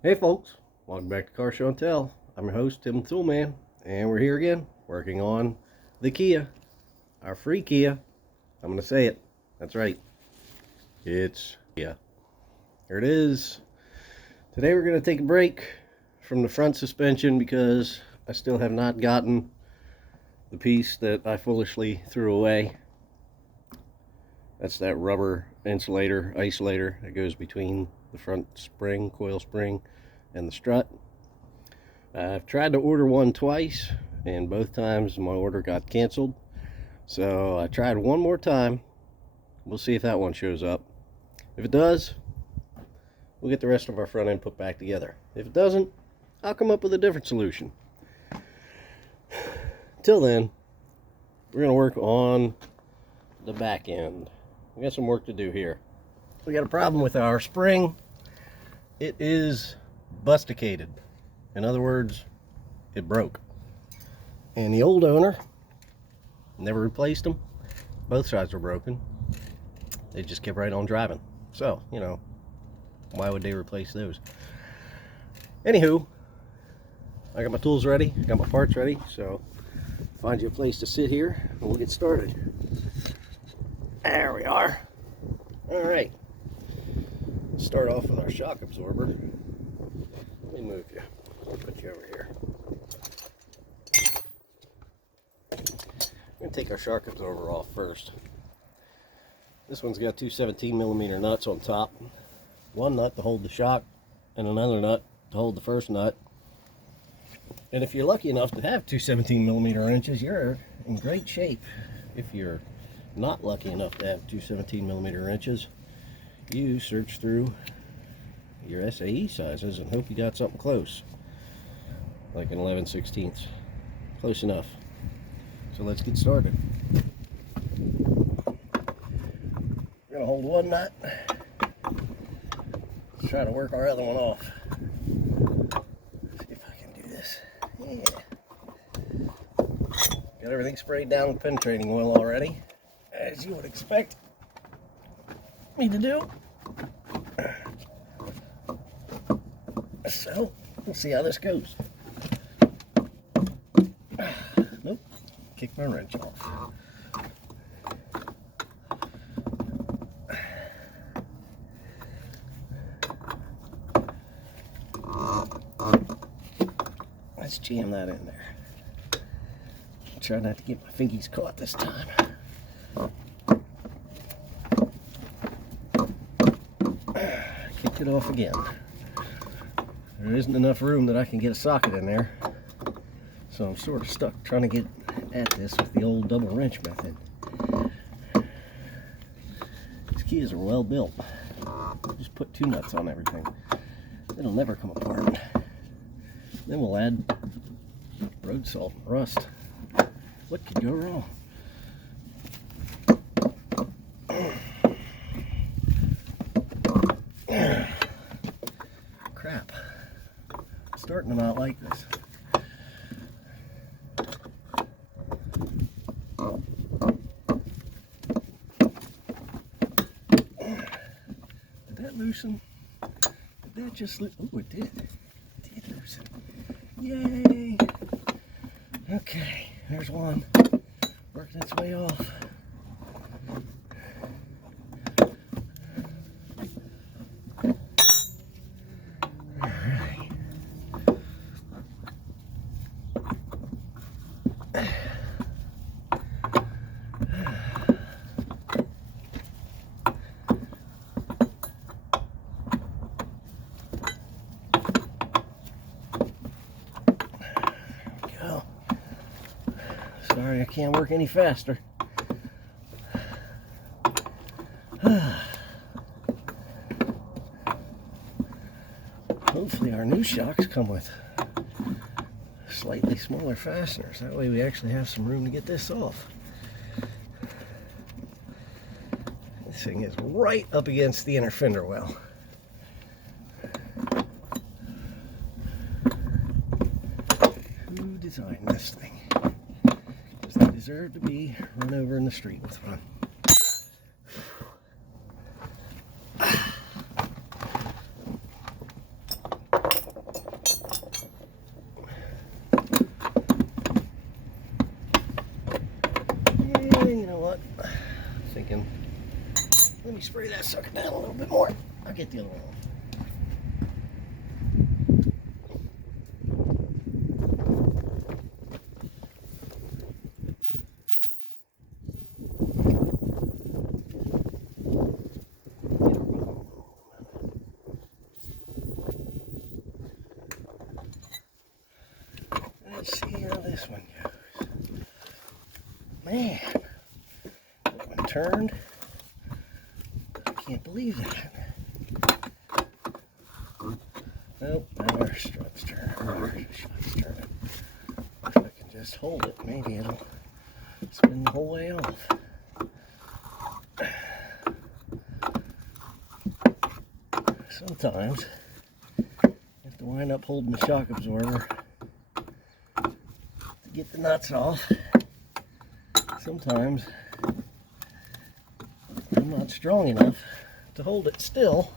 Hey folks, welcome back to Car Show and Tell. I'm your host, Tim the Toolman, and we're here again working on the Kia, our free Kia. I'm going to say it. That's right. It's Kia. Here it is. Today we're going to take a break from the front suspension because I still have not gotten the piece that I foolishly threw away. That's that rubber insulator, isolator that goes between the front spring, coil spring, and the strut. I've tried to order one twice, and both times my order got canceled. So I tried one more time. We'll see if that one shows up. If it does, we'll get the rest of our front end put back together. If it doesn't, I'll come up with a different solution. Till then, we're going to work on the back end. We got some work to do here. We got a problem with our spring. It is busticated. In other words, it broke. And the old owner never replaced them. Both sides were broken. They just kept right on driving. So, you know, why would they replace those? Anywho, I got my tools ready. I got my parts ready. So, find you a place to sit here and we'll get started. There we are. All right. Let's start off with our shock absorber. Let me move you. I'll put you over here. We're going to take our shock absorber off first. This one's got two 17mm nuts on top. One nut to hold the shock and another nut to hold the first nut. And if you're lucky enough to have two 17mm wrenches, you're in great shape. If you're not lucky enough to have two 17mm wrenches, you search through your SAE sizes and hope you got something close, like an 11/16. Close enough. So let's get started. We're gonna hold one nut, try to work our other one off. See if I can do this. Yeah. Got everything sprayed down with penetrating oil already, as you would expect me to do. So, we'll see how this goes. Nope, kick my wrench off. Let's jam that in there. Try not to get my fingies caught this time. Kicked it off again. There isn't enough room that I can get a socket in there, so I'm sort of stuck trying to get at this with the old double wrench method. These Kias are well built. Just put two nuts on everything. It'll never come apart. Then we'll add road salt and rust. What could go wrong? Crap. Starting them out like this. Did that loosen? Did that just loosen? Oh, it did. It did loosen. Yay! Okay, there's one. Working its way off. Sorry, I can't work any faster. Hopefully our new shocks come with slightly smaller fasteners. That way we actually have some room to get this off. This thing is right up against the inner fender well. Who designed this thing? Because they deserve to be run over in the street with one. leaking. Let me spray that sucker down a little bit more. I'll get the other one off. Let's see how this one goes. Man, that one turned. I can't believe that. Nope, now our strut's turning. Our shot's turning. If I can just hold it, maybe it'll spin the whole way off. Sometimes you have to wind up holding the shock absorber to get the nuts off. Sometimes I'm not strong enough to hold it still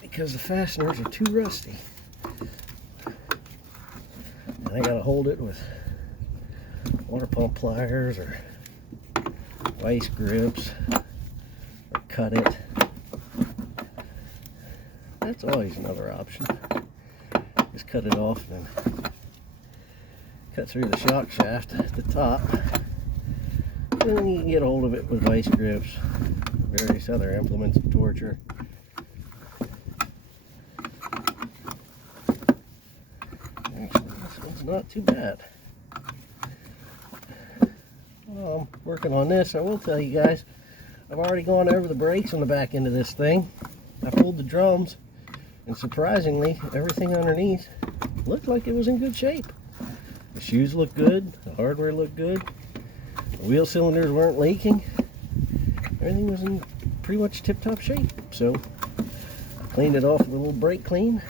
because the fasteners are too rusty. And I gotta hold it with water pump pliers or vice grips or cut it. That's always another option. Just cut it off and then cut through the shock shaft at the top. And then you can get a hold of it with vice grips, various other implements of torture. Actually, this one's not too bad. Well, I'm working on this. I will tell you guys, I've already gone over the brakes on the back end of this thing. I pulled the drums, and surprisingly, everything underneath looked like it was in good shape. The shoes looked good, the hardware looked good, the wheel cylinders weren't leaking. Everything was in pretty much tip-top shape. So I cleaned it off with a little brake clean,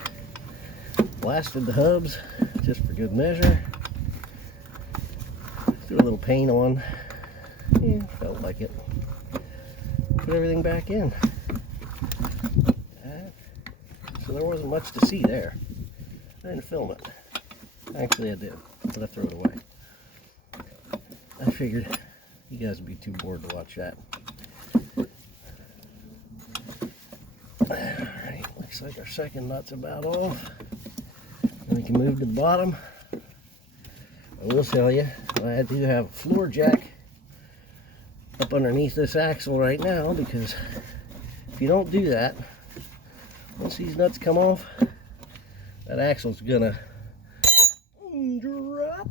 blasted the hubs just for good measure, threw a little paint on, yeah, felt like it, put everything back in. So there wasn't much to see there. I didn't film it. Actually I did, but I threw it away. I figured you guys would be too bored to watch that. Alright, looks like our second nut's about off. And we can move to the bottom. I will tell you, I do have a floor jack up underneath this axle right now, because if you don't do that, once these nuts come off, that axle's gonna drop,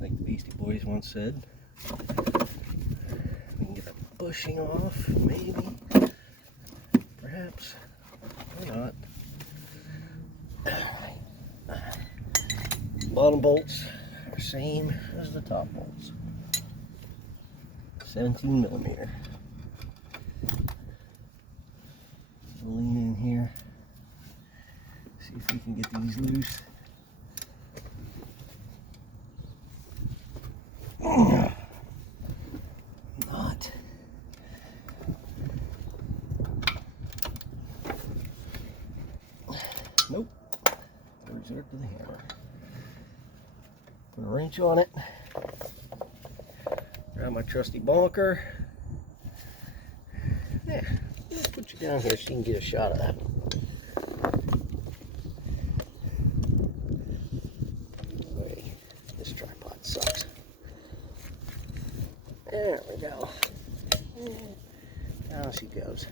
like the Beastie Boys once said. We can get the bushing off, maybe, perhaps, or not. Bottom bolts are same as the top bolts, 17 millimeter. Lean in here, see if we can get these loose. Not. Nope. Resort to the hammer. Put a wrench on it. Grab my trusty bonker. Yeah. Let's put you down here so you can get a shot of that. Wait, this tripod sucks. There we go. Now she goes.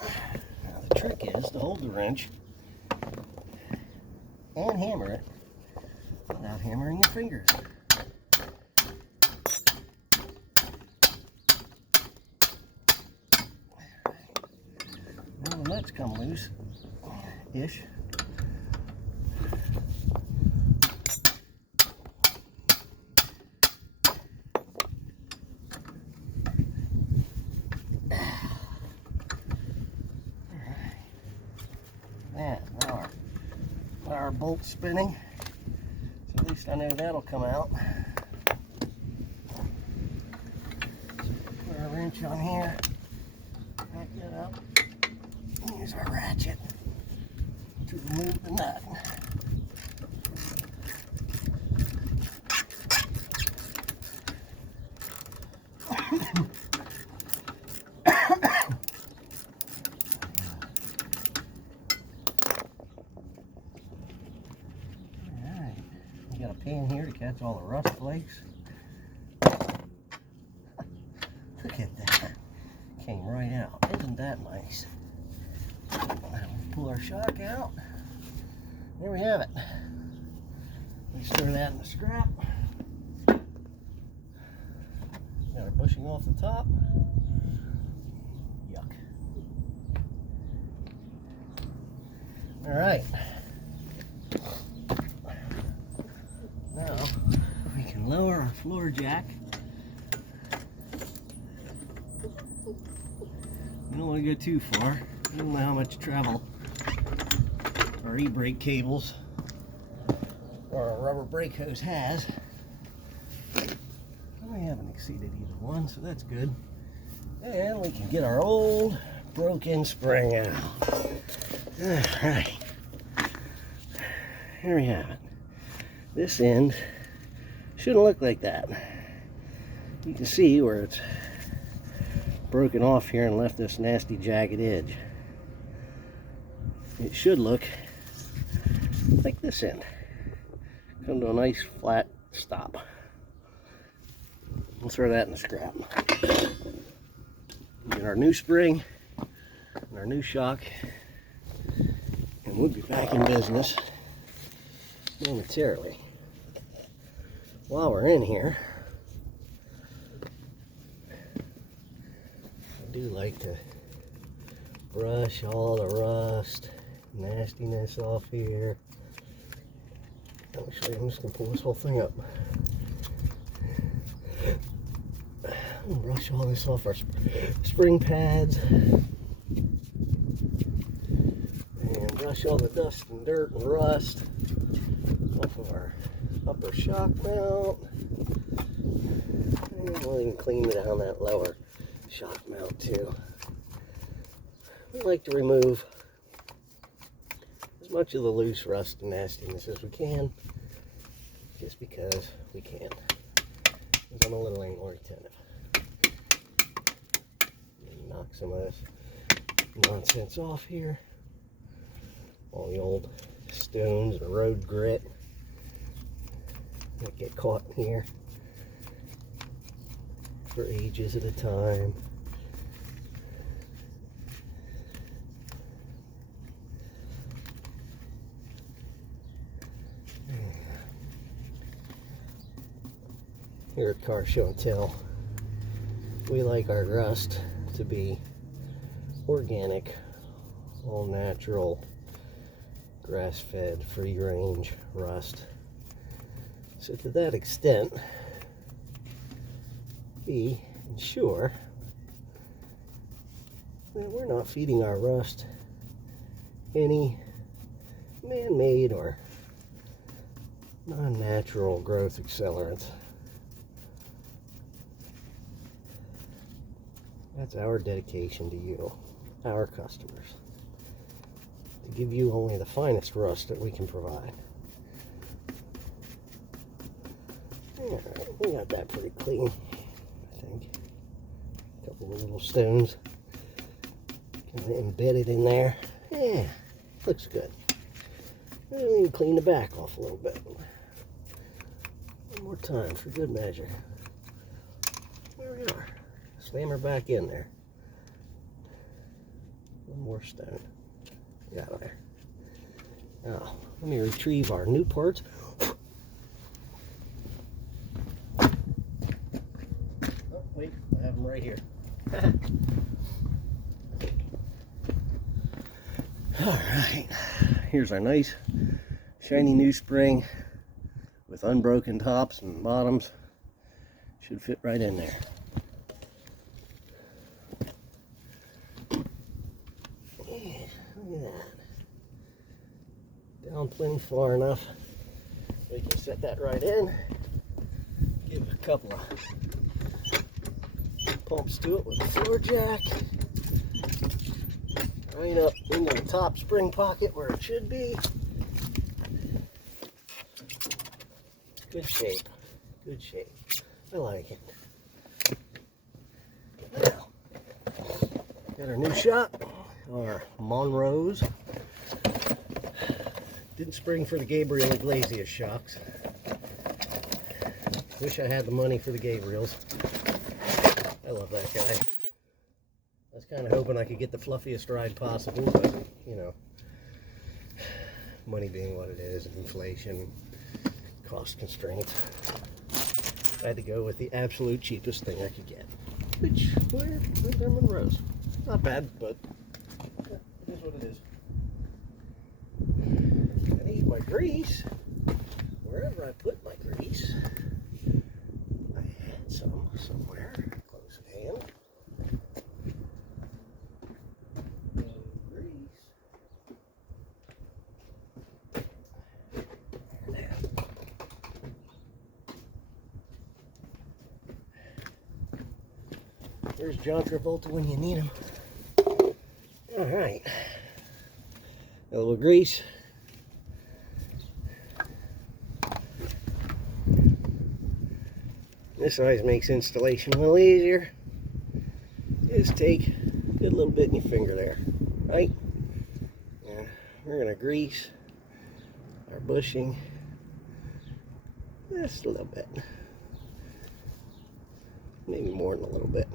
Now the trick is to hold the wrench and hammer it without hammering your fingers. Now the nuts come loose-ish. Now our bolt's spinning, so at least I know that'll come out. Put our wrench on here, back that up, and use our ratchet to remove the nut. Alright, we got a pin here to catch all the rust flakes. Look at that. Came right out. Isn't that nice? Pull our shock out. There we have it. Let's throw that in the scrap. Got our bushing off the top. Yuck. Alright. Now we can lower our floor jack. You don't want to go too far. You don't know how much travel our e-brake cables or our rubber brake hose has. I haven't exceeded either one, so that's good. And we can get our old broken spring out. Alright. Here we have it. This end shouldn't look like that. You can see where it's broken off here and left this nasty jagged edge. It should look like this end. Come to a nice flat stop. We'll throw that in the scrap. Get our new spring and our new shock, and we'll be back in business momentarily. While we're in here, I do like to brush all the rust, nastiness off here. Actually, I'm just going to pull this whole thing up. And brush all this off our spring pads. And brush all the dust and dirt and rust off of our upper shock mount. And we'll even clean down that lower shock mount too. We like to remove as much of the loose rust and nastiness as we can, just because we can. Because I'm a little anal retentive. Knock some of this nonsense off here. All the old stones and road grit that get caught in here for ages at a time. Here at Car Show and Tell, we like our rust to be organic, all natural, grass-fed, free-range rust. So to that extent, we ensure that we're not feeding our rust any man-made or non-natural growth accelerants. That's our dedication to you, our customers, to give you only the finest rust that we can provide. Alright, we got that pretty clean, I think. A couple of little stones kind of embedded in there. Yeah, looks good. We'll even clean the back off a little bit. One more time for good measure. There we are. Slam her back in there. One more stone. Get out of there. Now, let me retrieve our new parts. Oh, wait, I have them right here. Alright, here's our nice, shiny new spring with unbroken tops and bottoms. Should fit right in there. Look at that. Down plenty far enough. We can set that right in. Give it a couple of pumps to it with the floor jack. Right up into the top spring pocket where it should be. Good shape. Good shape. I like it. Got our new shock, our Monroes. Didn't spring for the Gabriel Iglesias shocks. Wish I had the money for the Gabriels. I love that guy. I was kind of hoping I could get the fluffiest ride possible, but you know, money being what it is, inflation, cost constraints, I had to go with the absolute cheapest thing I could get, which were their Monroes. Not bad, but it is what it is. I need my grease. Wherever I put my grease, I had some somewhere close at hand. There's John Travolta when you need him. All right, a little grease. This always makes installation a little easier. Just take a good little bit in your finger there, right? And we're gonna grease our bushing just a little bit, maybe more than a little bit.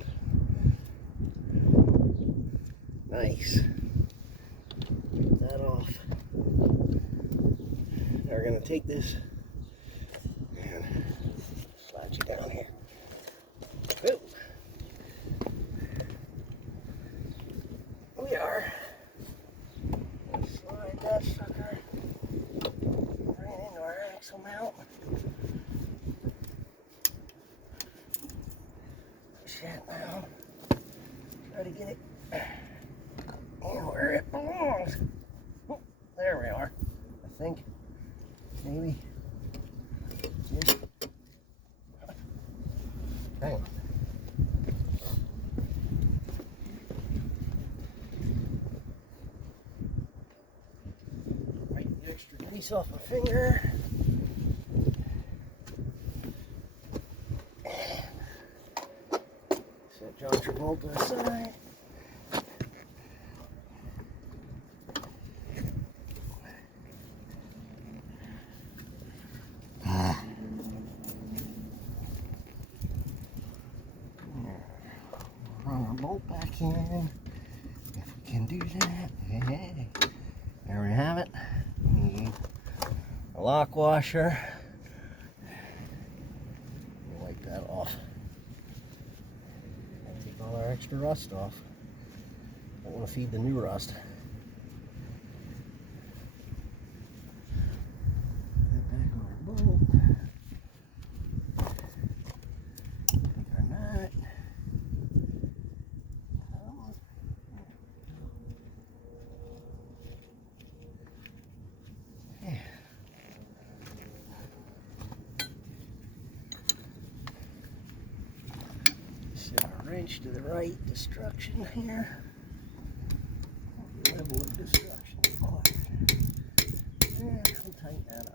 Nice. Get that off. Now we're gonna take this and slide you down here. Ooh. We are. Let's slide that sucker right into our axle mount. Push that down. Try to get it where it belongs. Oh, there we are. I think maybe. Hang on. Right, the extra grease off my finger. Set John Travolta aside. Run our bolt back in, if we can do that. Hey, there we have it. We need a lock washer. Wipe that off. Take all our extra rust off. Don't want to feed the new rust. Put that back on our bolt. Take our nut. Set our wrench to the right, destruction here. Level of destruction required. And we'll tighten that up.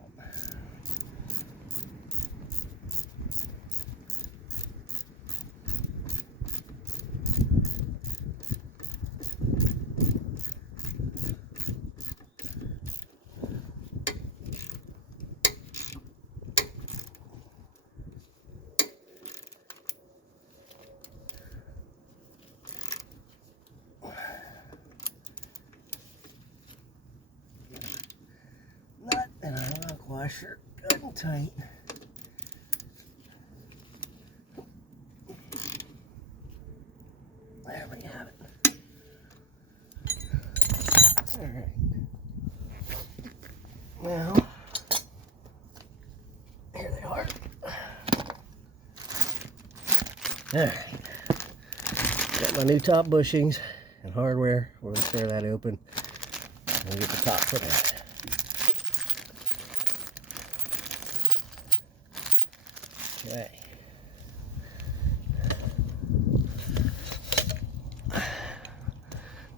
Nut and a lock washer, good and tight. There we have it. All right. Now, here they are. All right. Got my new top bushings and hardware. We're going to tear that open and get the top put in. Okay.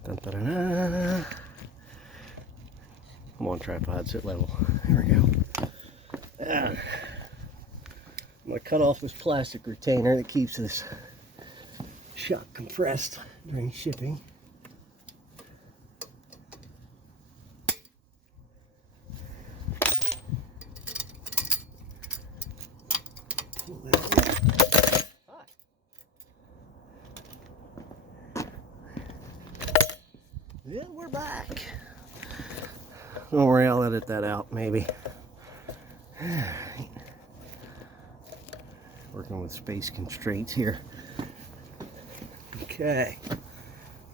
Dun, dun, dun, dun. Come on, tripod, sit level. There we go. I'm going to cut off this plastic retainer that keeps this shock compressed during shipping. Yeah, we're back. Don't worry, I'll edit that out maybe. Working with space constraints here. Okay,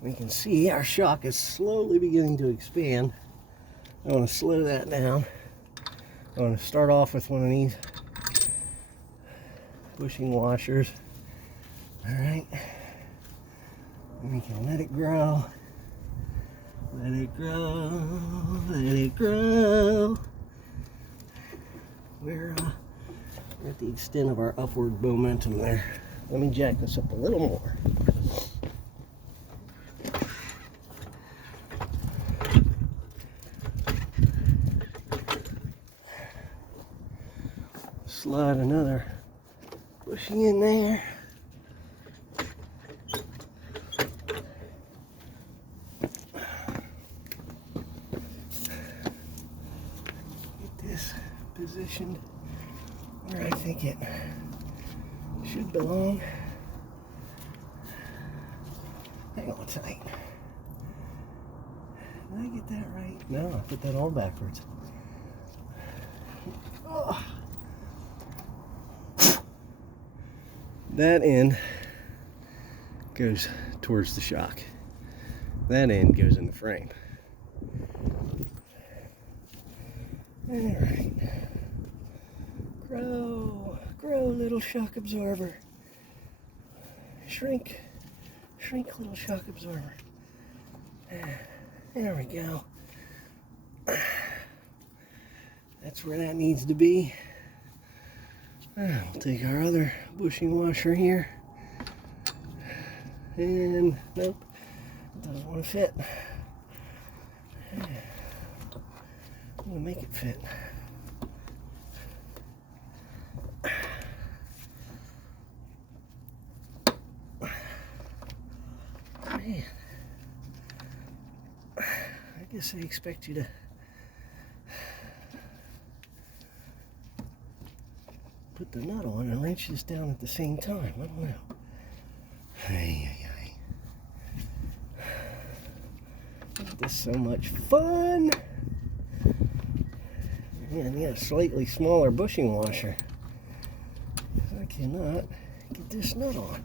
we can see our shock is slowly beginning to expand. I want to slow that down. I want to start off with one of these bushing washers. All right, and we can let it grow. Let it grow, let it grow. We're at the extent of our upward momentum there. Let me jack this up a little more. Slide another bushing in there. Positioned where I think it should belong. Hang on tight. Did I get that right? No, I put that all backwards. Oh. That end goes towards the shock. That end goes in the frame. All right. Grow, grow, little shock absorber. Shrink, shrink, little shock absorber. There we go. That's where that needs to be. We'll take our other bushing washer here. And nope, it doesn't want to fit. I'm going to make it fit. Man, I guess I expect you to put the nut on and wrench this down at the same time. I don't know. This is so much fun. Man, yeah, a slightly smaller bushing washer. I cannot get this nut on.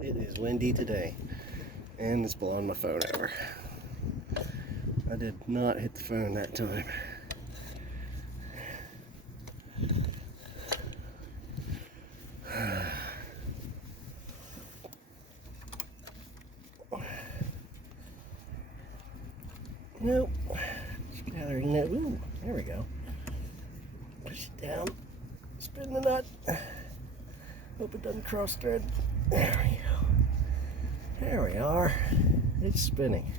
It is windy today, and it's blowing my phone over. I did not hit the phone that time. Nope. Just gathering that. Ooh, there we go. Push it down. Spin the nut. Hope it doesn't cross thread. There we go. There we are. It's spinning.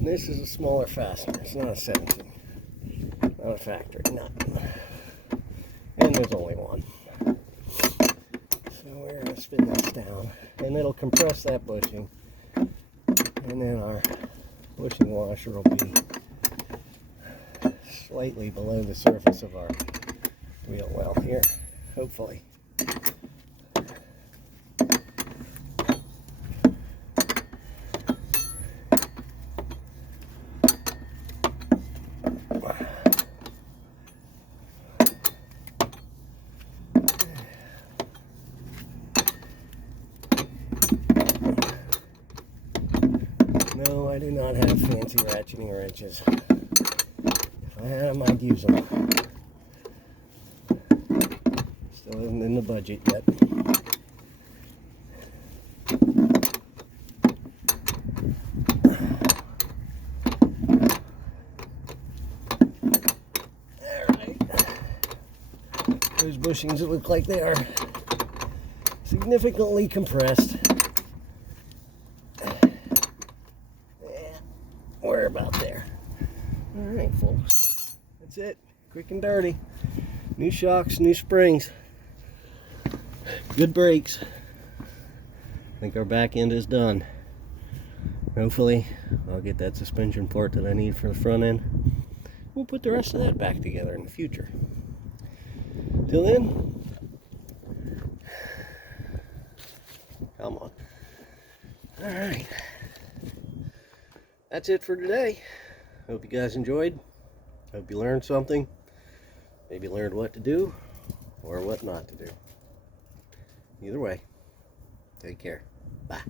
This is a smaller fastener. It's not a 17. Not a factory nut. And there's only one. So we're going to spin this down. And it'll compress that bushing. And then our bushing washer will be slightly below the surface of our wheel well here, hopefully. No, I do not have fancy ratcheting wrenches. If I had them, I'd use them. Still isn't in the budget yet. bushings that look like they are significantly compressed. Yeah, we're about there. All right, folks. That's it. Quick and dirty. New shocks, new springs. Good brakes. I think our back end is done. Hopefully, I'll get that suspension part that I need for the front end. We'll put the rest of that back together in the future. Till then, come on. All right. That's it for today. Hope you guys enjoyed. Hope you learned something. Maybe learned what to do or what not to do. Either way, take care. Bye.